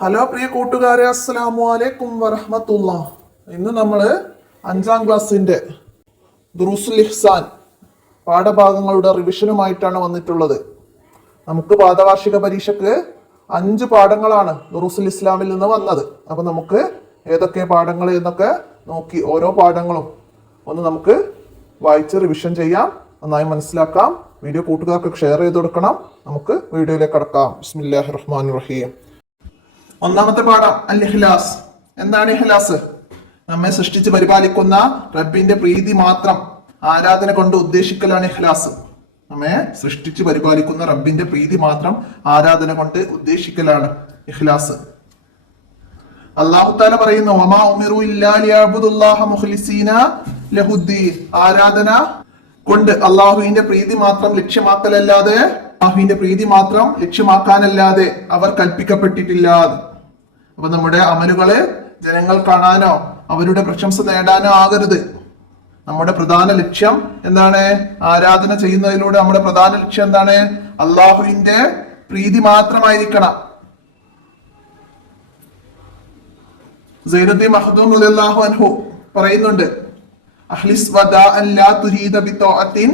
Hello പ്രിയ കൂട്ടുകാരെ, അസ്സലാമു അലൈക്കും വറഹ്മത്തുള്ളാഹ്. ഇന്ന് നമ്മൾ 5ാം ക്ലാസ്സിന്റെ ദുറൂസുൽ ഇഹ്സാൻ പാഠഭാഗങ്ങളുടെ റിവിഷനുമായിട്ടാണ് വന്നിട്ടുള്ളത്. നമുക്ക് പാദവാർഷിക പരീക്ഷയ്ക്ക് 5 പാഠങ്ങളാണ് ദുറൂസുൽ ഇസ്ലാമിൽ നിന്ന് വന്നത്. അപ്പൊ നമുക്ക് ഏതൊക്കെ പാഠങ്ങൾ എന്നൊക്കെ നോക്കി ഓരോ പാഠങ്ങളും ഒന്ന് നമുക്ക് വായിച്ച് റിവിഷൻ ചെയ്യാം, നന്നായി മനസ്സിലാക്കാം. വീഡിയോ കൂട്ടുകാർക്ക് ഷെയർ ചെയ്ത് കൊടുക്കണം. നമുക്ക് വീഡിയോയിലേക്ക് കടക്കാം. ബിസ്മില്ലാഹിർ റഹ്മാനിർ റഹീം. ഒന്നാമത്തെ പാഠം അൽ ഇഖ്ലാസ്. എന്താണ് ഇഖ്ലാസ്? നമ്മെ സൃഷ്ടിച്ച് പരിപാലിക്കുന്ന റബ്ബിന്റെ പ്രീതി മാത്രം ആരാധന കൊണ്ട് ഉദ്ദേശിക്കലാണ് ഇഖ്ലാസ്. നമ്മെ സൃഷ്ടിച്ച് പരിപാലിക്കുന്ന റബ്ബിന്റെ പ്രീതി മാത്രം ആരാധന കൊണ്ട് ഉദ്ദേശിക്കലാണ് ഇഖ്ലാസ്. അല്ലാഹു തആല പറയുന്നു, വമാ ഉമിറു ഇല്ലാ ലിയഅബ്ദുല്ലാഹ മുഖ്ലിസീന ലഹുദ്ദീൻ. ആരാധന കൊണ്ട് അള്ളാഹുവിന്റെ പ്രീതി മാത്രം ലക്ഷ്യമാക്കലല്ലാതെ ലക്ഷ്യമാക്കാനല്ലാതെ അവർ കൽപ്പിക്കപ്പെട്ടിട്ടില്ല. അപ്പൊ നമ്മുടെ അമലുകള് ജനങ്ങൾ കാണാനോ അവരുടെ പ്രശംസ നേടാനോ ആകരുത്. നമ്മുടെ പ്രധാന ലക്ഷ്യം എന്താണ്? ആരാധന ചെയ്യുന്നതിലൂടെ നമ്മുടെ പ്രധാന ലക്ഷ്യം എന്താണ്? അള്ളാഹുവിന്റെ പ്രീതി മാത്രമായിരിക്കണം. സൈനുദ്ദീൻ മഖ്ദൂം റളിയല്ലാഹു അൻഹു പറയുന്നുണ്ട്, അഖ്ലിസ് വദാഅൻ ലാ തുരീദ ബിതഅത്തിൻ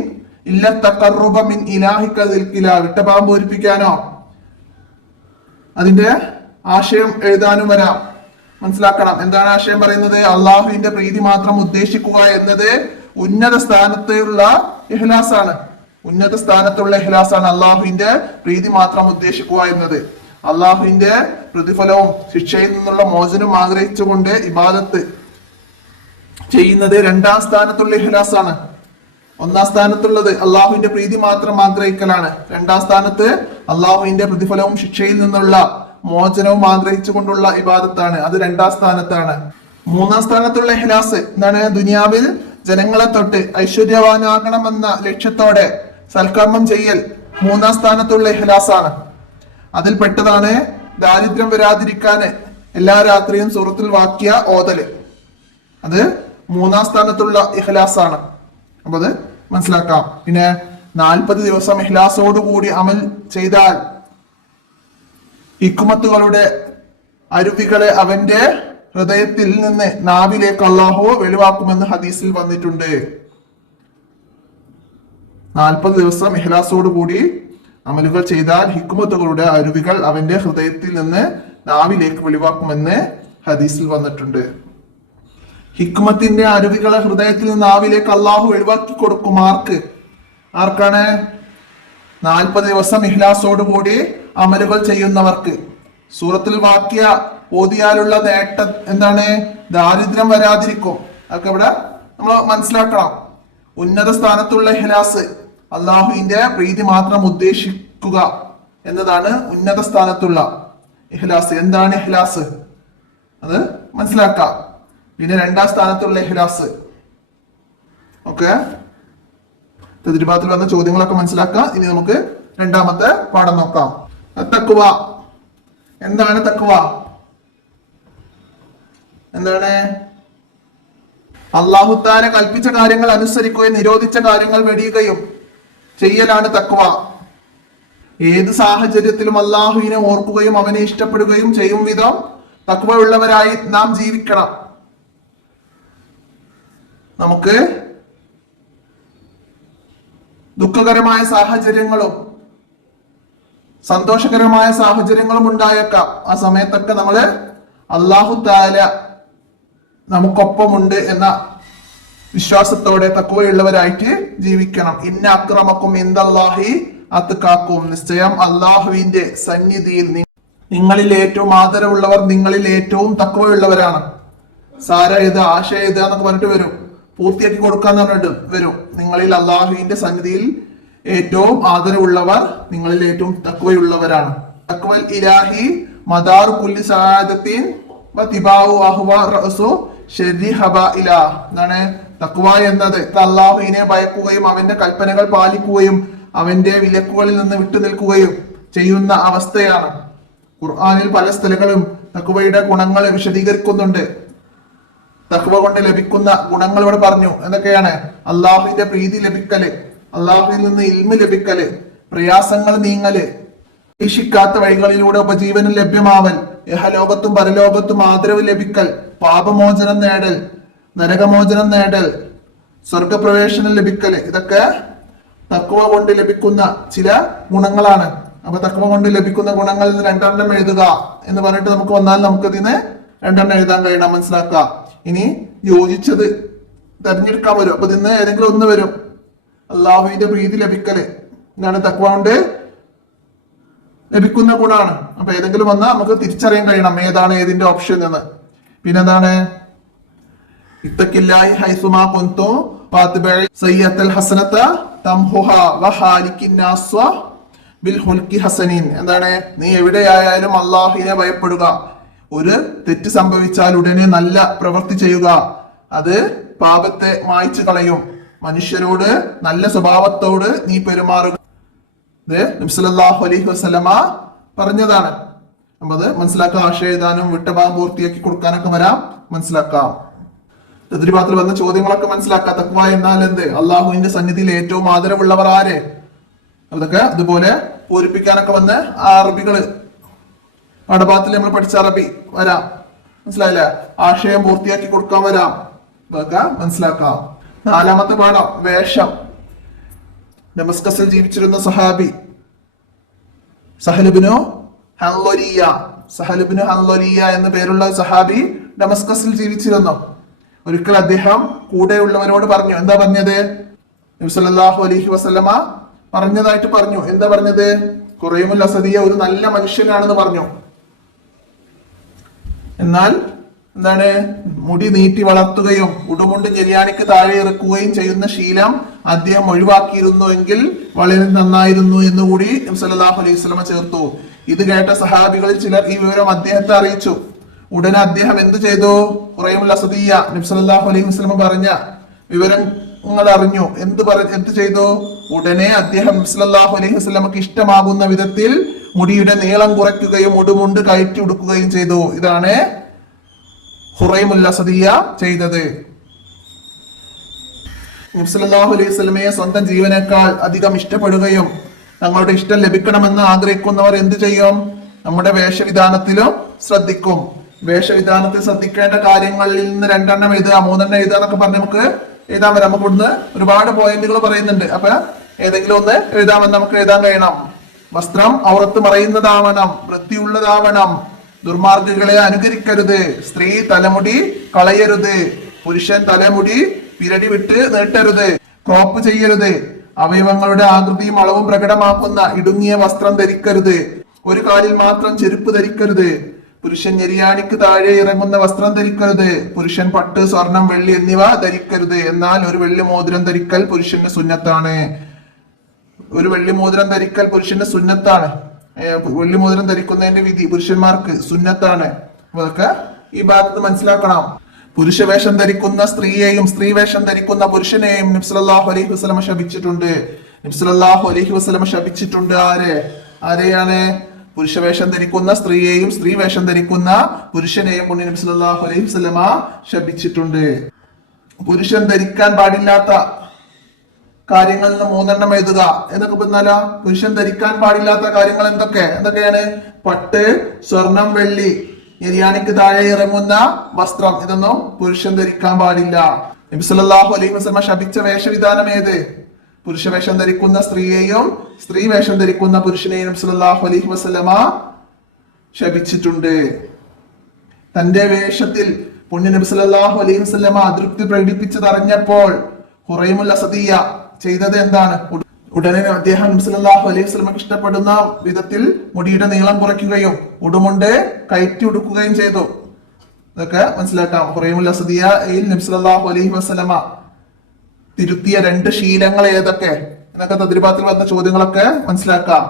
ഇല്ല തഖർറുബ മിൻ ഇലാഹിക ദിൽകില. വിട്ടഭാഗം പൂരിപ്പിക്കാനോ അതിന്റെ ആശയം എഴുതാനും വരാം. മനസ്സിലാക്കണം എന്താണ് ആശയം പറയുന്നത്. അള്ളാഹുവിന്റെ പ്രീതി മാത്രം ഉദ്ദേശിക്കുക എന്നത് ഉന്നത സ്ഥാനത്തുള്ള ഇഖ്ലാസാണ്. ഉന്നത സ്ഥാനത്തുള്ള ഇഖ്ലാസാണ് അള്ളാഹുവിന്റെ പ്രീതി മാത്രം ഉദ്ദേശിക്കുക എന്നത്. അള്ളാഹുവിന്റെ പ്രതിഫലവും ശിക്ഷയിൽ നിന്നുള്ള മോചനവും ആഗ്രഹിച്ചുകൊണ്ട് ഇബാദത്ത് ചെയ്യുന്നത് 2ാം സ്ഥാനത്തുള്ള ഇഖ്ലാസാണ്. 1ാം സ്ഥാനത്തുള്ളത് അള്ളാഹുവിന്റെ പ്രീതി മാത്രം ആഗ്രഹിക്കലാണ്. 2ാം സ്ഥാനത്ത് അള്ളാഹുവിന്റെ പ്രതിഫലവും ശിക്ഷയിൽ നിന്നുള്ള മോചനവും ആഗ്രഹിച്ചുകൊണ്ടുള്ള ഇബാദത്താണ്. അത് 2ാം സ്ഥാനത്താണ്. 3ാം സ്ഥാനത്തുള്ള ഇഖ്ലാസ് എന്താണ്? ദുനിയാവിൽ ജനങ്ങളെ തൊട്ട് ഐശ്വര്യവാനാകണമെന്ന ലക്ഷ്യത്തോടെ സൽക്കർമ്മം ചെയ്യൽ 3ാം സ്ഥാനത്തുള്ള ഇഖ്ലാസാണ്. അതിൽ പെട്ടതാണ് ദാരിദ്ര്യം വരാതിരിക്കാന് എല്ലാ രാത്രിയും സൂറത്തുൽ വാഖിയ ഓതല്. അത് 3ാം സ്ഥാനത്തുള്ള ഇഖ്ലാസാണ്. അപ്പൊ അത് മനസ്സിലാക്കാം. പിന്നെ 40 ദിവസം ഇഖ്ലാസോടുകൂടി അമൽ ചെയ്താൽ ഹിക്മത്തുകളുടെ അരുവികളെ അവന്റെ ഹൃദയത്തിൽ നിന്ന് നാവിലേക്ക് അല്ലാഹു വെളിവാക്കുമെന്ന് ഹദീസിൽ വന്നിട്ടുണ്ട്. 40 ദിവസം ഇഖ്ലാസോടുകൂടി അമലുകൾ ചെയ്താൽ ഹിക്മത്തുകളുടെ അരുവികൾ അവന്റെ ഹൃദയത്തിൽ നിന്ന് നാവിലേക്ക് വെളിവാക്കുമെന്ന് ഹദീസിൽ വന്നിട്ടുണ്ട്. ഹിക്മത്തിന്റെ അരുവികളെ ഹൃദയത്തിൽ നിന്ന് നാവിലേക്ക് അള്ളാഹു വെളിവാക്കി കൊടുക്കും. ആർക്കാണ്? 40 ദിവസം ഇഖ്ലാസോടുകൂടി അമലുകൾ ചെയ്യുന്നവർക്ക്. സൂറത്തുൽ വാഖിയ ഓതിയാലുള്ള നേട്ടം എന്താണ്? ദാരിദ്ര്യം വരാതിരിക്കും. അതൊക്കെ ഇവിടെ നമ്മൾ മനസ്സിലാക്കണം. ഉന്നത സ്ഥാനത്തുള്ള ഇഖ്ലാസ് അള്ളാഹുവിന്റെ പ്രീതി മാത്രം ഉദ്ദേശിക്കുക എന്നതാണ് ഉന്നത സ്ഥാനത്തുള്ള ഇഖ്ലാസ്. എന്താണ് ഇഖ്ലാസ്? അത് മനസ്സിലാക്കാം. പിന്നെ 2ാം സ്ഥാനത്തുള്ള ഇഖ്ലാസ്. ഓക്കെ, തദ്രിബാത്തിൽ വന്ന ചോദ്യങ്ങളൊക്കെ മനസ്സിലാക്കാം. ഇനി നമുക്ക് 2ാമത്തെ പാഠം നോക്കാം. തഖ്വ. എന്താണ് തഖ്വ? എന്താണ്? അല്ലാഹു തആല കൽപ്പിച്ച കാര്യങ്ങൾ അനുസരിക്കുകയും നിരോധിച്ച കാര്യങ്ങൾ വെടിയുകയും ചെയ്യലാണ് തഖ്വ. ഏത് സാഹചര്യത്തിലും അല്ലാഹുവിനെ ഓർക്കുകയും അവനെ ഇഷ്ടപ്പെടുകയും ചെയ്യും വിധം തഖ്വ ഉള്ളവരായി നാം ജീവിക്കണം. നമുക്ക് ദുഃഖകരമായ സാഹചര്യങ്ങളും സന്തോഷകരമായ സാഹചര്യങ്ങളും ഉണ്ടായേക്കാം. ആ സമയത്തൊക്കെ നമ്മള് അല്ലാഹു തആല നമുക്കൊപ്പമുണ്ട് എന്ന വിശ്വാസത്തോടെ തഖ്വയുള്ളവരായിട്ട് ജീവിക്കണം. ഇന്ന അക്രമക്കും ഇൻദല്ലാഹി അത്ഖാക്കും. നിശ്ചയം അല്ലാഹുവിന്റെ സന്നിധിയിൽ നിങ്ങളിൽ ഏറ്റവും ആദരവുള്ളവർ നിങ്ങളിൽ ഏറ്റവും തഖ്വയുള്ളവരാണ്. സാര ഇത് ആശ ഇത് എന്നൊക്കെ പറഞ്ഞിട്ട് വരും, പൂർത്തിയാക്കി കൊടുക്കാന്ന് പറഞ്ഞിട്ട് വരും. നിങ്ങളിൽ അള്ളാഹുവിന്റെ സന്നിധിയിൽ ഏറ്റവും ആദരവുള്ളവർ നിങ്ങളിൽ ഏറ്റവും തഖ്വയുള്ളവരാണ്. തഖ്വൽ ഇലാഹി മദാർ കുല്ലി സആദത്തിൻ വതിബാഉ അഹ്വാ റഅസു ശർരി ഹബാഇല. എന്താണ് തഖ്വ എന്നത്? അള്ളാഹുവിനെ ഭയക്കുകയും അവന്റെ കൽപ്പനകൾ പാലിക്കുകയും അവന്റെ വിലക്കുകളിൽ നിന്ന് വിട്ടുനിൽക്കുകയും ചെയ്യുന്ന അവസ്ഥയാണ്. ഖുർആനിൽ പല സ്ഥലങ്ങളും തഖ്വയുടെ ഗുണങ്ങൾ വിശദീകരിക്കുന്നുണ്ട്. തഖ്വ കൊണ്ട് ലഭിക്കുന്ന ഗുണങ്ങൾ ഇവിടെ പറഞ്ഞു. എന്തൊക്കെയാണ്? അള്ളാഹുവിന്റെ പ്രീതി ലഭിക്കല്, അള്ളാഹുവിൽ നിന്ന് ഇൽമ് ലഭിക്കല്, പ്രയാസങ്ങൾ നീങ്ങല്, പ്രതീക്ഷിക്കാത്ത വഴികളിലൂടെ ഉപജീവനം ലഭ്യമാവൽ, യഹലോകത്തും പരലോകത്തും ആദരവ് ലഭിക്കൽ, പാപമോചനം നേടൽ, നരകമോചനം നേടൽ, സ്വർഗപ്രവേശനം ലഭിക്കൽ, ഇതൊക്കെ തഖ്വ കൊണ്ട് ലഭിക്കുന്ന ചില ഗുണങ്ങളാണ്. അപ്പൊ തഖ്വ കൊണ്ട് ലഭിക്കുന്ന ഗുണങ്ങളിൽ നിന്ന് 2 എണ്ണം എഴുതുക എന്ന് പറഞ്ഞിട്ട് നമുക്ക് വന്നാൽ നമുക്ക് ഇതിന് 2 എണ്ണം എഴുതാൻ കഴിയണം, മനസ്സിലാക്കാം. ഇനി യോജിച്ചത് തെരഞ്ഞെടുക്കാൻ വരും. അപ്പൊ ഇതിന്ന് ഏതെങ്കിലും ഒന്ന് വരും. അള്ളാഹുവിന്റെ പ്രീതി ലഭിക്കല് എന്നാണ് തഖ്വ കൊണ്ട് ലഭിക്കുന്ന ഗുണാണ്. അപ്പൊ ഏതെങ്കിലും വന്നാൽ നമുക്ക് തിരിച്ചറിയാൻ കഴിയണം ഏതാണ് ഏതിന്റെ ഓപ്ഷൻ എന്ന്. പിന്നെന്താണ്? ഇത്തഖില്ലാഹി ഹൈസുമാ കുൻതും ഫാത്തിബഇ സയ്യിഅത്തൽ ഹസനത തംഹുഹാ വഹാലിക്കിൻ നാസ ബിൽ ഹുൽക്കി ഹസനിൻ. എന്താണ്? നീ എവിടെയായാലും അള്ളാഹുവിനെ ഭയപ്പെടുക. ഒരു തെറ്റ് സംഭവിച്ചാൽ ഉടനെ നല്ല പ്രവൃത്തി ചെയ്യുക. അത് പാപത്തെ മായ്ച്ചു കളയും. മനുഷ്യരോട് നല്ല സ്വഭാവത്തോട് നീ പെരുമാറുക. ഇത് നബി സല്ലല്ലാഹു അലൈഹി വസല്ലമ പറഞ്ഞതാണ്. അപ്പൊ അത് മനസ്സിലാക്കാം. ആശയദാനം വിട്ടഭാഗം പൂർത്തിയാക്കി കൊടുക്കാനൊക്കെ വരാം, മനസ്സിലാക്കാം. തദ്രീബാത്തിൽ വന്ന ചോദ്യങ്ങളൊക്കെ മനസ്സിലാക്കാം. തഖ്വ എന്നാൽ എന്ത്? അള്ളാഹുവിന്റെ സന്നിധിയിൽ ഏറ്റവും ആദരവുള്ളവർ ആര്? അതൊക്കെ അതുപോലെ പൂരിപ്പിക്കാനൊക്കെ വന്ന് ആ അറബികള് പാഠഭാഗത്തിൽ നമ്മൾ പഠിച്ച അറബി വരാം, മനസ്സിലായില്ലേ? ആശയം പൂർത്തിയാക്കി കൊടുക്കാൻ വരാം, അതൊക്കെ മനസ്സിലാക്കാം. 4-ാമത്തെ പാഠം വേഷം. ഡമസ്കസിൽ ജീവിച്ചിരുന്ന സഹാബി സഹലുബ്നു ഹൻളരിയ എന്ന പേരുള്ള സഹാബി ഡമസ്കസിൽ ജീവിച്ചിരുന്നു. ഒരിക്കൽ അദ്ദേഹം കൂടെയുള്ളവരോട് പറഞ്ഞു. എന്താ പറഞ്ഞത്? നബി സല്ലല്ലാഹു അലൈഹി വസല്ലമ പറഞ്ഞതായിട്ട് പറഞ്ഞു. എന്താ പറഞ്ഞത്? ഖുറൈമുൽ അസദിയ ഒരു നല്ല മനുഷ്യനാണെന്ന് പറഞ്ഞു. എന്നാൽ എന്താണ്? മുടി നീട്ടി വളർത്തുകയും ഉടുമുണ്ട് ജെരിയാണിക്ക് താഴെ ഇറക്കുകയും ചെയ്യുന്ന ശീലം അദ്ദേഹം ഒഴിവാക്കിയിരുന്നു എങ്കിൽ വളരെ നന്നായിരുന്നു എന്നുകൂടി നബി സല്ലല്ലാഹു അലൈഹി വസല്ലമ ചേർത്തു. ഇത് കേട്ട സഹാബികളിൽ ചിലർ ഈ വിവരം അദ്ദേഹത്തെ അറിയിച്ചു. ഉടനെ അദ്ദേഹം എന്ത് ചെയ്തു? ഖുറൈമുൽ അസദിയ നബി സല്ലല്ലാഹു അലൈഹി വസല്ലമ പറഞ്ഞ വിവരങ്ങൾ അറിഞ്ഞു. എന്ത് ചെയ്തു? ഉടനെ അദ്ദേഹം നബി സല്ലല്ലാഹു അലൈഹി വസല്ലമക്ക് ഇഷ്ടമാകുന്ന വിധത്തിൽ മുടിയുടെ നീളം കുറയ്ക്കുകയും ഉടുമുണ്ട് കയറ്റി ഉടുക്കുകയും ചെയ്തു. ഇതാണ് ഖുറൈമുൽ അസദിയ ചെയ്തത്. നബി സല്ലല്ലാഹു അലൈഹി വസല്ലമയെ സ്വന്തം ജീവനേക്കാൾ അധികം ഇഷ്ടപ്പെടുകയും തങ്ങളുടെ ഇഷ്ടം ലഭിക്കണമെന്ന് ആഗ്രഹിക്കുന്നവർ എന്ത് ചെയ്യും? നമ്മുടെ വേഷവിധാനത്തിലും ശ്രദ്ധിക്കും. വേഷവിധാനത്തിൽ ശ്രദ്ധിക്കേണ്ട കാര്യങ്ങളിൽ നിന്ന് 2 എണ്ണം എഴുതുക, 3 എണ്ണം എഴുതുക എന്നൊക്കെ പറഞ്ഞ് നമുക്ക് എഴുതാൻ വരാം. നമുക്ക് ഇവിടുന്ന് ഒരുപാട് പോയിന്റുകൾ പറയുന്നുണ്ട്. അപ്പൊ ഏതെങ്കിലും ഒന്ന് എഴുതാമെന്ന് നമുക്ക് എഴുതാൻ കഴിയണം. വസ്ത്രം ഔറത്ത് മറയുന്നതാവണം, വൃത്തിയുള്ളതാവണം, ദുർമാർഗികളെ അനുകരിക്കരുത്, സ്ത്രീ തലമുടി കളയരുത്, പുരുഷൻ തലമുടി പിരടി വിട്ട് നീട്ടരുത്, ക്രോപ്പ് ചെയ്യരുത്, അവയവങ്ങളുടെ ആകൃതിയും അളവും പ്രകടമാക്കുന്ന ഇടുങ്ങിയ വസ്ത്രം ധരിക്കരുത്, ഒരു കാലിൽ മാത്രം ചെരുപ്പ് ധരിക്കരുത്, പുരുഷൻ ഞെരിയാണിക്ക് താഴെ ഇറങ്ങുന്ന വസ്ത്രം ധരിക്കരുത്, പുരുഷൻ പട്ട്, സ്വർണം, വെള്ളി എന്നിവ ധരിക്കരുത്. എന്നാൽ ഒരു വെള്ളി മോതിരം ധരിക്കൽ പുരുഷന്റെ സുന്നത്താണ്. ഒരു വെള്ളി മോതിരം ധരിക്കൽ പുരുഷന്റെ സുന്നത്താണ്. വെള്ളി മോതിരം ധരിക്കുന്നതിന്റെ വിധി പുരുഷന്മാർക്ക് സുന്നത്താണ്. അതൊക്കെ ഈ ഭാഗത്ത് മനസ്സിലാക്കണം. പുരുഷവേഷം ധരിക്കുന്ന സ്ത്രീയെയും സ്ത്രീ വേഷം ധരിക്കുന്ന പുരുഷനെയും നബി സല്ലല്ലാഹു അലൈഹി വസല്ലമ ശപിച്ചിട്ടുണ്ട്. നബി സല്ലല്ലാഹു അലൈഹി വസല്ലമ ശപിച്ചിട്ടുണ്ട്. ആരെയാണ്? പുരുഷവേഷം ധരിക്കുന്ന സ്ത്രീയെയും സ്ത്രീ വേഷം ധരിക്കുന്ന പുരുഷനെയും കൊണ്ട് നബി സല്ലല്ലാഹു അലൈഹി വസല്ലമ ശപിച്ചിട്ടുണ്ട്. പുരുഷൻ ധരിക്കാൻ പാടില്ലാത്ത കാര്യങ്ങളിൽ നിന്ന് 3 എണ്ണം എഴുതുക എന്നൊക്കെ പറഞ്ഞാലോ? പുരുഷൻ ധരിക്കാൻ പാടില്ലാത്ത കാര്യങ്ങൾ എന്തൊക്കെയാണ്? പട്ട്, സ്വർണം, വെള്ളി, ഞെരിയാണിക്ക് താഴെ ഇറങ്ങുന്ന വസ്ത്രം, ഇതൊന്നും പുരുഷൻ ധരിക്കാൻ പാടില്ല. നബി സല്ലല്ലാഹു അലൈഹി വസല്ലമ ശപിച്ച വേഷവിധാനം ഏത്? പുരുഷവേഷം ധരിക്കുന്ന സ്ത്രീയെയും സ്ത്രീ വേഷം ധരിക്കുന്ന പുരുഷനെയും നബി സല്ലല്ലാഹു അലൈഹി വസല്ലമ ശപിച്ചിട്ടുണ്ട്. തന്റെ വേഷത്തിൽ പുണ്യ നബി സല്ലല്ലാഹു അലൈഹി വസല്ലമ അതൃപ്തി പ്രകടിപ്പിച്ചതറിഞ്ഞപ്പോൾ ഖുറൈമുൽ അസദിയ ചെയ്തത് എന്താണ്? ഉടനെ അദ്ദേഹം നബി സല്ലല്ലാഹു അലൈഹി വസല്ലമക്ക് ഇഷ്ടപ്പെടുന്ന വിധത്തിൽ മുടിയുടെ നീളം കുറയ്ക്കുകയും ഉടുമുണ്ട് കയറ്റി ഉടുക്കുകയും ചെയ്തു. ഇതൊക്കെ മനസ്സിലാക്കാം. ഖുറൈമുൽ അസദിയയിൽ നബി സല്ലല്ലാഹു അലൈഹി വസല്ലമ തിരുത്തിയ 2 ശീലങ്ങൾ ഏതൊക്കെ എന്നൊക്കെ തദ്രീബാത്തിൽ വന്ന ചോദ്യങ്ങളൊക്കെ മനസ്സിലാക്കാം.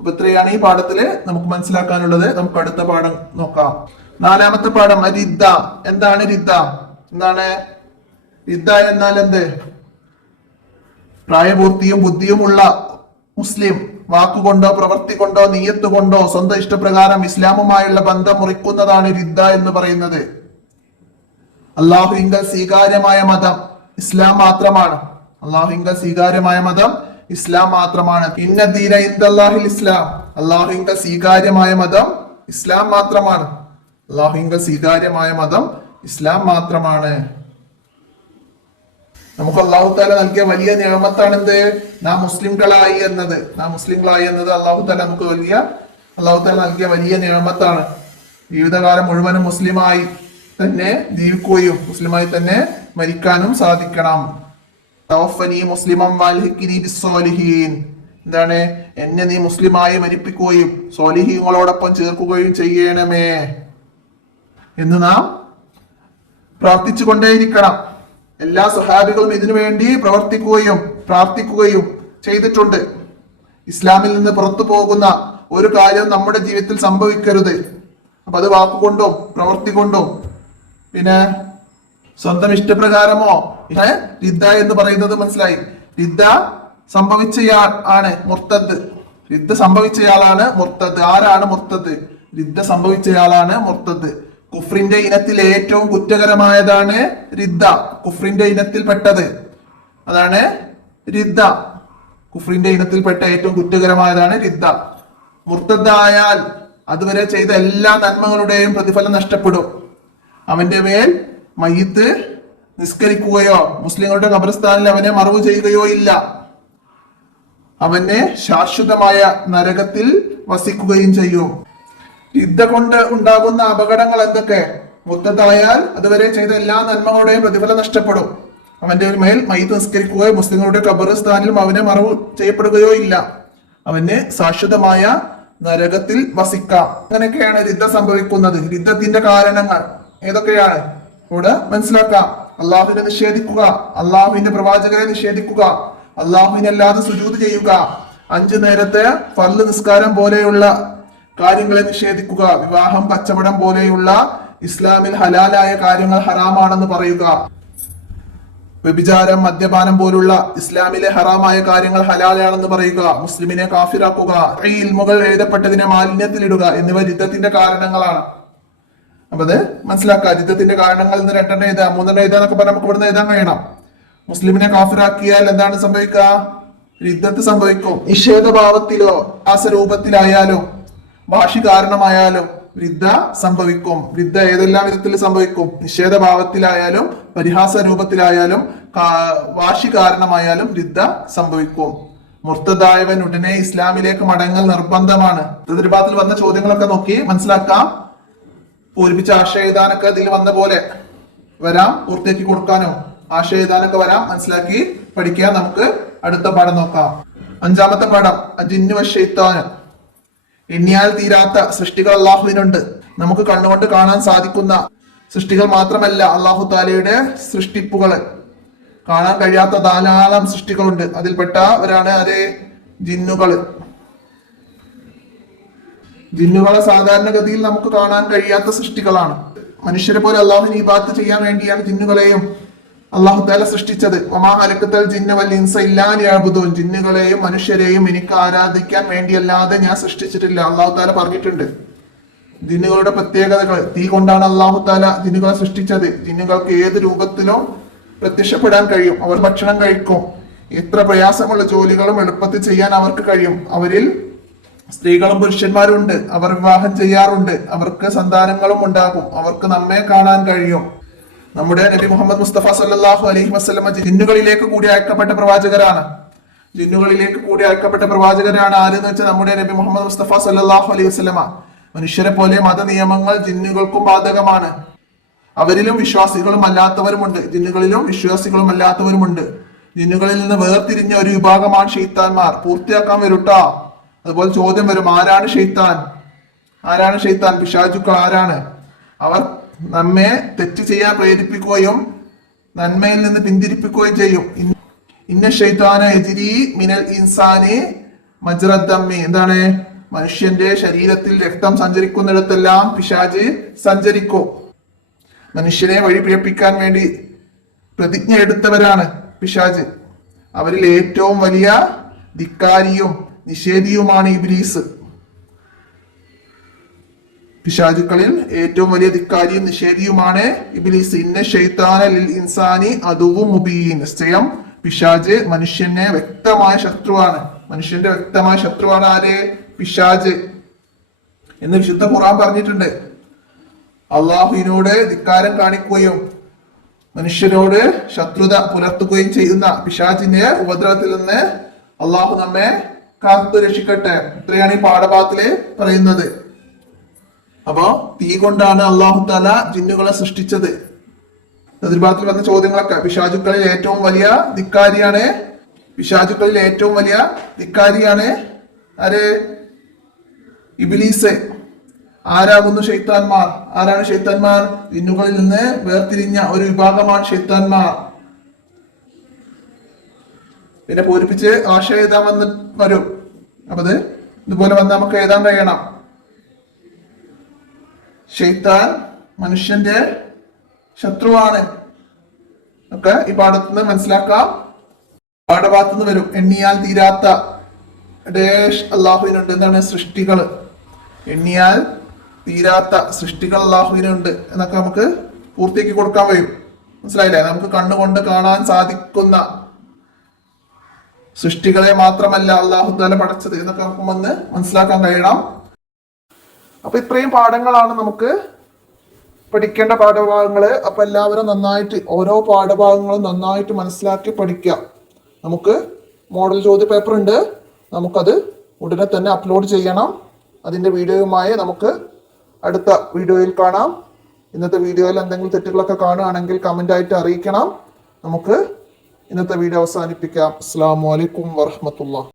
അപ്പൊ ഇത്രയാണ് ഈ പാഠത്തില് നമുക്ക് മനസ്സിലാക്കാനുള്ളത്. നമുക്ക് അടുത്ത പാഠം നോക്കാം. 4-ാമത്തെ പാഠം റിദ്ദ. എന്താണ് റിദ്ദ? റിദ്ദ എന്നാൽ എന്ത്? പ്രായപൂർത്തിയും ബുദ്ധിയുമുള്ള മുസ്ലിം വാക്കുകൊണ്ടോ പ്രവൃത്തി കൊണ്ടോ നിയ്യത്ത് കൊണ്ടോ സ്വന്തം ഇഷ്ടപ്രകാരം ഇസ്ലാമുമായുള്ള ബന്ധം മുറിക്കുന്നതാണ് റിദ്ദ എന്ന് പറയുന്നത്. അള്ളാഹുവിങ്കൽ സ്വീകാര്യമായ മതം ഇസ്ലാം മാത്രമാണ്. അള്ളാഹുവിങ്കൽ സ്വീകാര്യമായ മതം ഇസ്ലാം മാത്രമാണ്. ഇന്ന ദീന ഇൻദല്ലാഹിൽ ഇസ്ലാം. അള്ളാഹുവിങ്കൽ സ്വീകാര്യമായ മതം ഇസ്ലാം മാത്രമാണ്. അള്ളാഹുവിങ്കൽ സ്വീകാര്യമായ മതം ഇസ്ലാം മാത്രമാണ്. നമുക്ക് അള്ളാഹു താല നൽകിയ വലിയ നിയമത്താണ് എന്ത്? നാം മുസ്ലിംകളായി എന്നത്. അള്ളാഹു താല നമുക്ക് അള്ളാഹു താല നൽകിയ വലിയ നിയമത്താണ്. ജീവിതകാലം മുഴുവനും മുസ്ലിമായി തന്നെ ജീവിക്കുകയും മുസ്ലിമായി തന്നെ മരിക്കാനും സാധിക്കണം. എന്താണ്? എന്നെ നീ മുസ്ലിമായി മരിപ്പിക്കുകയും സ്വാലിഹീങ്ങളോടൊപ്പം ചേർക്കുകയും ചെയ്യണമേ എന്ന് നാം പ്രാർത്ഥിച്ചു കൊണ്ടേയിരിക്കണം. എല്ലാ സ്വഹാബികളും ഇതിനു വേണ്ടി പ്രവർത്തിക്കുകയും പ്രാർത്ഥിക്കുകയും ചെയ്തിട്ടുണ്ട്. ഇസ്ലാമിൽ നിന്ന് പുറത്തു പോകുന്ന ഒരു കാര്യം നമ്മുടെ ജീവിതത്തിൽ സംഭവിക്കരുത്. അപ്പൊ അത് വാക്കുകൊണ്ടും പ്രവൃത്തി കൊണ്ടും പിന്നെ സ്വന്തം ഇഷ്ടപ്രകാരമോ റിദ്ദ എന്ന് പറയുന്നത് മനസ്സിലായി. റിദ്ദ സംഭവിച്ചയാൾ ആണ് മുർത്തദ്. റിദ്ദ സംഭവിച്ചയാളാണ് മുർത്തദ്. ആരാണ് മുർത്തദ്? റിദ്ദ സംഭവിച്ചയാളാണ് മുർത്തദ്. കുഫ്രിന്റെ ഇനത്തിൽ ഏറ്റവും കുറ്റകരമായതാണ് റിദ്ദ. കുഫ്രിന്റെ ഇനത്തിൽപ്പെട്ടത് അതാണ് റിദ്ദ. കുഫ്രിന്റെ ഇനത്തിൽപ്പെട്ട ഏറ്റവും കുറ്റകരമായതാണ് റിദ്ദ. മുർത്തദായാൽ അതുവരെ ചെയ്ത എല്ലാ നന്മകളുടെയും പ്രതിഫലം നഷ്ടപ്പെടും. അവന്റെ മേൽ മയ്യിത്ത് നിസ്കരിക്കുകയോ മുസ്ലിങ്ങളുടെ ഖബർസ്ഥാനിൽ അവനെ മറവ് ചെയ്യുകയോ ഇല്ല. അവനെ ശാശ്വതമായ നരകത്തിൽ വസിക്കുകയും ചെയ്യും. യുദ്ധ കൊണ്ട് ഉണ്ടാകുന്ന അപകടങ്ങൾ എന്തൊക്കെ? മുർത്തദായാൽ അതുവരെ ചെയ്ത എല്ലാ നന്മകളുടെയും പ്രതിഫലം നഷ്ടപ്പെടും. അവന്റെ മേൽ മയ്യിത്ത് നിസ്കരിക്കുകയോ മുസ്ലിങ്ങളുടെ ഖബർസ്ഥാനിലും അവനെ മറവ് ചെയ്യപ്പെടുകയോ ഇല്ല. അവന് ശാശ്വതമായ നരകത്തിൽ വസിക്കാം. അങ്ങനെയൊക്കെയാണ് യുദ്ധം സംഭവിക്കുന്നത്. യുദ്ധത്തിന്റെ കാരണങ്ങൾ ഏതൊക്കെയാണ് ഇവിടെ മനസ്സിലാക്കാം. അള്ളാഹുവിനെ നിഷേധിക്കുക, അള്ളാഹുവിന്റെ പ്രവാചകരെ നിഷേധിക്കുക, അള്ളാഹുവിനല്ലാതെ സുജൂദ് ചെയ്യുക, 5 നേരത്തെ ഫർള് നിസ്കാരം പോലെയുള്ള കാര്യങ്ങളെ നിഷേധിക്കുക, വിവാഹം, കച്ചവടം പോലെയുള്ള ഇസ്ലാമിൽ ഹലാലായ കാര്യങ്ങൾ ഹറാമാണെന്ന് പറയുക, വ്യഭിചാരം, മദ്യപാനം പോലുള്ള ഇസ്ലാമിലെ ഹറാമായ കാര്യങ്ങൾ ഹലാലാണെന്ന് പറയുക, മുസ്ലിമിനെ കാഫിറാക്കുക, ഈ ഇൽമുകൾ എഴുതപ്പെട്ടതിനെ മാലിന്യത്തിലിടുക എന്നിവ യുദ്ധത്തിന്റെ കാരണങ്ങളാണ്. അപ്പൊ അത് മനസ്സിലാക്കുക. യുദ്ധത്തിന്റെ കാരണങ്ങൾ ഇന്ന് 2 എഴുതാം, 3 എഴുതാന്നൊക്കെ പറഞ്ഞാൽ നമുക്ക് ഇവിടുന്ന് എഴുതാൻ കഴിയണം. മുസ്ലിമിനെ കാഫിറാക്കിയാൽ എന്താണ് സംഭവിക്കുക? യുദ്ധത്ത് സംഭവിക്കും. നിഷേധഭാവത്തിലോ ആസരൂപത്തിലായാലോ ഭാഷി കാരണമായാലും വൃദ്ധ സംഭവിക്കും. വൃദ്ധ ഏതെല്ലാം വിധത്തിൽ സംഭവിക്കും? നിഷേധഭാവത്തിലായാലും പരിഹാസ രൂപത്തിലായാലും വാശി കാരണമായാലും വൃദ്ധ സംഭവിക്കും. മുർത്തദായവൻ ഉടനെ ഇസ്ലാമിലേക്ക് മടങ്ങൽ നിർബന്ധമാണ്. ഭാഗത്തിൽ വന്ന ചോദ്യങ്ങളൊക്കെ നോക്കി മനസ്സിലാക്കാം. പൂരിപ്പിച്ച ആശയ എഴുതാനൊക്കെ ഇതിൽ വന്ന പോലെ വരാം. പൂർത്തിയാക്കി കൊടുക്കാനോ ആശയ എഴുതാനൊക്കെ വരാം. മനസ്സിലാക്കി പഠിക്കാൻ നമുക്ക് അടുത്ത പാഠം നോക്കാം. 5-ാമത്തെ പാഠം അജിന്നു വശൈത്താന്. എണ്ണിയാൽ തീരാത്ത സൃഷ്ടികൾ അള്ളാഹുവിനുണ്ട്. നമുക്ക് കണ്ണുകൊണ്ട് കാണാൻ സാധിക്കുന്ന സൃഷ്ടികൾ മാത്രമല്ല അള്ളാഹു താലയുടെ സൃഷ്ടിപ്പുകള്. കാണാൻ കഴിയാത്ത ധാരാളം സൃഷ്ടികളുണ്ട്. അതിൽപ്പെട്ടവരാണ് ജിന്നുകള്. ജിന്നുകളെ സാധാരണഗതിയിൽ നമുക്ക് കാണാൻ കഴിയാത്ത സൃഷ്ടികളാണ്. മനുഷ്യരെ പോലെ അള്ളാഹുവിന് ഇബാദത്ത് ചെയ്യാൻ വേണ്ടിയാണ് ജിന്നുകളെയും അള്ളാഹു താല സൃഷ്ടിച്ചത്. ജിന്നുകളെയും മനുഷ്യരെയും എനിക്ക് ആരാധിക്കാൻ വേണ്ടിയല്ലാതെ ഞാൻ സൃഷ്ടിച്ചിട്ടില്ല. അള്ളാഹു താല പറഞ്ഞിട്ടുണ്ട്. ജിന്നുകളുടെ പ്രത്യേകതകൾ. തീ കൊണ്ടാണ് അള്ളാഹു താല ജിന്നുകളെ സൃഷ്ടിച്ചത്. ജിന്നുകൾക്ക് ഏത് രൂപത്തിലും പ്രത്യക്ഷപ്പെടാൻ കഴിയും. അവർ ഭക്ഷണം കഴിക്കും. എത്ര പ്രയാസമുള്ള ജോലികളും എളുപ്പത്തിൽ ചെയ്യാൻ അവർക്ക് കഴിയും. അവരിൽ സ്ത്രീകളും പുരുഷന്മാരും ഉണ്ട്. അവർ വിവാഹം ചെയ്യാറുണ്ട്. അവർക്ക് സന്താനങ്ങളും ഉണ്ടാകും. അവർക്ക് നമ്മെ കാണാൻ കഴിയും. നമ്മുടെ നബി മുഹമ്മദ് മുസ്തഫ സല്ലല്ലാഹു അലൈഹി വസല്ലമ ജിന്നുകളിലേക്ക് കൂടി അയക്കപ്പെട്ട പ്രവാചകരാണ്. ജിന്നുകളിലേക്ക് കൂടി അയക്കപ്പെട്ട പ്രവാചകരാണ് ആരെന്ന് വെച്ചാൽ നമ്മുടെ നബി മുഹമ്മദ് മുസ്തഫ സല്ലല്ലാഹു അലൈഹി വസല്ലമ. മനുഷ്യരെ പോലെ മത നിയമങ്ങൾ ജിന്നുകൾക്കും ബാധകമാണ്. അവരിലും വിശ്വാസികളും അല്ലാത്തവരുമുണ്ട്. ജിന്നുകളിലും വിശ്വാസികളും അല്ലാത്തവരുമുണ്ട്. ജിന്നുകളിൽ നിന്ന് വേർതിരിഞ്ഞ ഒരു വിഭാഗമാണ് ഷെയ്ത്താൻമാർ. പൂർത്തിയാക്കാൻ വരൂട്ടാ. അതുപോലെ ചോദ്യം വരും, ആരാണ് ഷെയ്ത്താൻ? ആരാണ് ഷെയ്ത്താൻ? പിശാചുക്കൾ ആരാണ്? അവർ നമ്മെ തെറ്റ് ചെയ്യാൻ പ്രേരിപ്പിക്കുകയും നന്മയിൽ നിന്ന് പിന്തിരിപ്പിക്കുകയും ചെയ്യും. ഇന്ന ഷൈത്താന യജ്രി മിനൽ ഇൻസാനി മജ്റദ്ദമ്മി. എന്താണ്? മനുഷ്യന്റെ ശരീരത്തിൽ രക്തം സഞ്ചരിക്കുന്നിടത്തെല്ലാം പിശാച് സഞ്ചരിക്കും. മനുഷ്യനെ വഴി പിഴപ്പിക്കാൻ വേണ്ടി പ്രതിജ്ഞ എടുത്തവരാണ് പിശാച്. അവരിൽ ഏറ്റവും വലിയ ധിക്കാരിയും നിഷേധിയുമാണ് ഇബ്ലീസ്. പിശാചുക്കളിൽ ഏറ്റവും വലിയ ധിക്കാരിയും നിഷേധിയുമാണ് ഇബ്ലീസ്. ഇന്ന ശൈത്താന ലിൽ ഇൻസാനി അദുവ്വുൻ മുബീൻ. നിശ്ചയം പിശാച് മനുഷ്യന്റെ വ്യക്തമായ ശത്രുവാണ്. മനുഷ്യന്റെ വ്യക്തമായ ശത്രുവാണ് ആര്? പിശാച് എന്ന് വിശുദ്ധ ഖുർആൻ പറഞ്ഞിട്ടുണ്ട്. അള്ളാഹുവിനോട് ധിക്കാരം കാണിക്കുകയും മനുഷ്യരോട് ശത്രുത പുലർത്തുകയും ചെയ്യുന്ന പിശാചിന്റെ ഉപദ്രവത്തിൽ നിന്ന് അള്ളാഹു നമ്മെ കാത്തു രക്ഷിക്കട്ടെ. ഇത്രയാണ് ഈ പാഠഭാഗത്തില് പറയുന്നത്. അപ്പോ തീ കൊണ്ടാണ് അള്ളാഹു താല ജിന്നുകളെ സൃഷ്ടിച്ചത്. എതിർഭാഗത്തിൽ വന്ന ചോദ്യങ്ങളൊക്കെ പിശാചുക്കളിൽ ഏറ്റവും വലിയ ധിക്കാരിയാണ് ആര്? ഇബ്ലീസ്. ആരാകുന്നു ഷൈത്താന്മാർ? ആരാണ് ഷൈത്താന്മാർ? ജിന്നുകളിൽ നിന്ന് വേർതിരിഞ്ഞ ഒരു വിഭാഗമാണ് ഷൈത്താന്മാർ. പിന്നെ പൂരിപ്പിച്ച് ആശയം എഴുതാൻ വരും. അപ്പൊ അത് ഇതുപോലെ വന്ന് നമുക്ക് എഴുതാൻ കഴിയണം. ഷൈത്താൻ മനുഷ്യന്റെ ശത്രുവാണ് ഒക്കെ ഈ പാഠത്തുനിന്ന് മനസ്സിലാക്കാം. പാഠഭാഗത്തുനിന്ന് വരും. എണ്ണിയാൽ തീരാത്ത അള്ളാഹുവിനുണ്ട്. എന്താണ്? സൃഷ്ടികള്. എണ്ണിയാൽ തീരാത്ത സൃഷ്ടികൾ അള്ളാഹുവിനുണ്ട് എന്നൊക്കെ നമുക്ക് പൂർത്തിയാക്കി കൊടുക്കാൻ കഴിയും. മനസ്സിലായില്ലേ? നമുക്ക് കണ്ണുകൊണ്ട് കാണാൻ സാധിക്കുന്ന സൃഷ്ടികളെ മാത്രമല്ല അള്ളാഹു താല പടച്ചത് എന്നൊക്കെ നമുക്ക് വന്ന് മനസ്സിലാക്കാൻ കഴിയണം. അപ്പൊ ഇത്രയും പാഠങ്ങളാണ് നമുക്ക് പഠിക്കേണ്ട പാഠഭാഗങ്ങള്. അപ്പൊ എല്ലാവരും നന്നായിട്ട് ഓരോ പാഠഭാഗങ്ങളും നന്നായിട്ട് മനസ്സിലാക്കി പഠിക്കുക. നമുക്ക് മോഡൽ ചോദ്യ പേപ്പർ ഉണ്ട്. നമുക്കത് ഉടനെ തന്നെ അപ്ലോഡ് ചെയ്യണം. അതിന്റെ വീഡിയോയുമായി നമുക്ക് അടുത്ത വീഡിയോയിൽ കാണാം. ഇന്നത്തെ വീഡിയോയിൽ എന്തെങ്കിലും തെറ്റുകളൊക്കെ കാണുകയാണെങ്കിൽ കമന്റ് ആയിട്ട് അറിയിക്കണം. നമുക്ക് ഇന്നത്തെ വീഡിയോ അവസാനിപ്പിക്കാം. അസ്സലാമു അലൈക്കും വറഹ്മത്തുള്ളാഹി.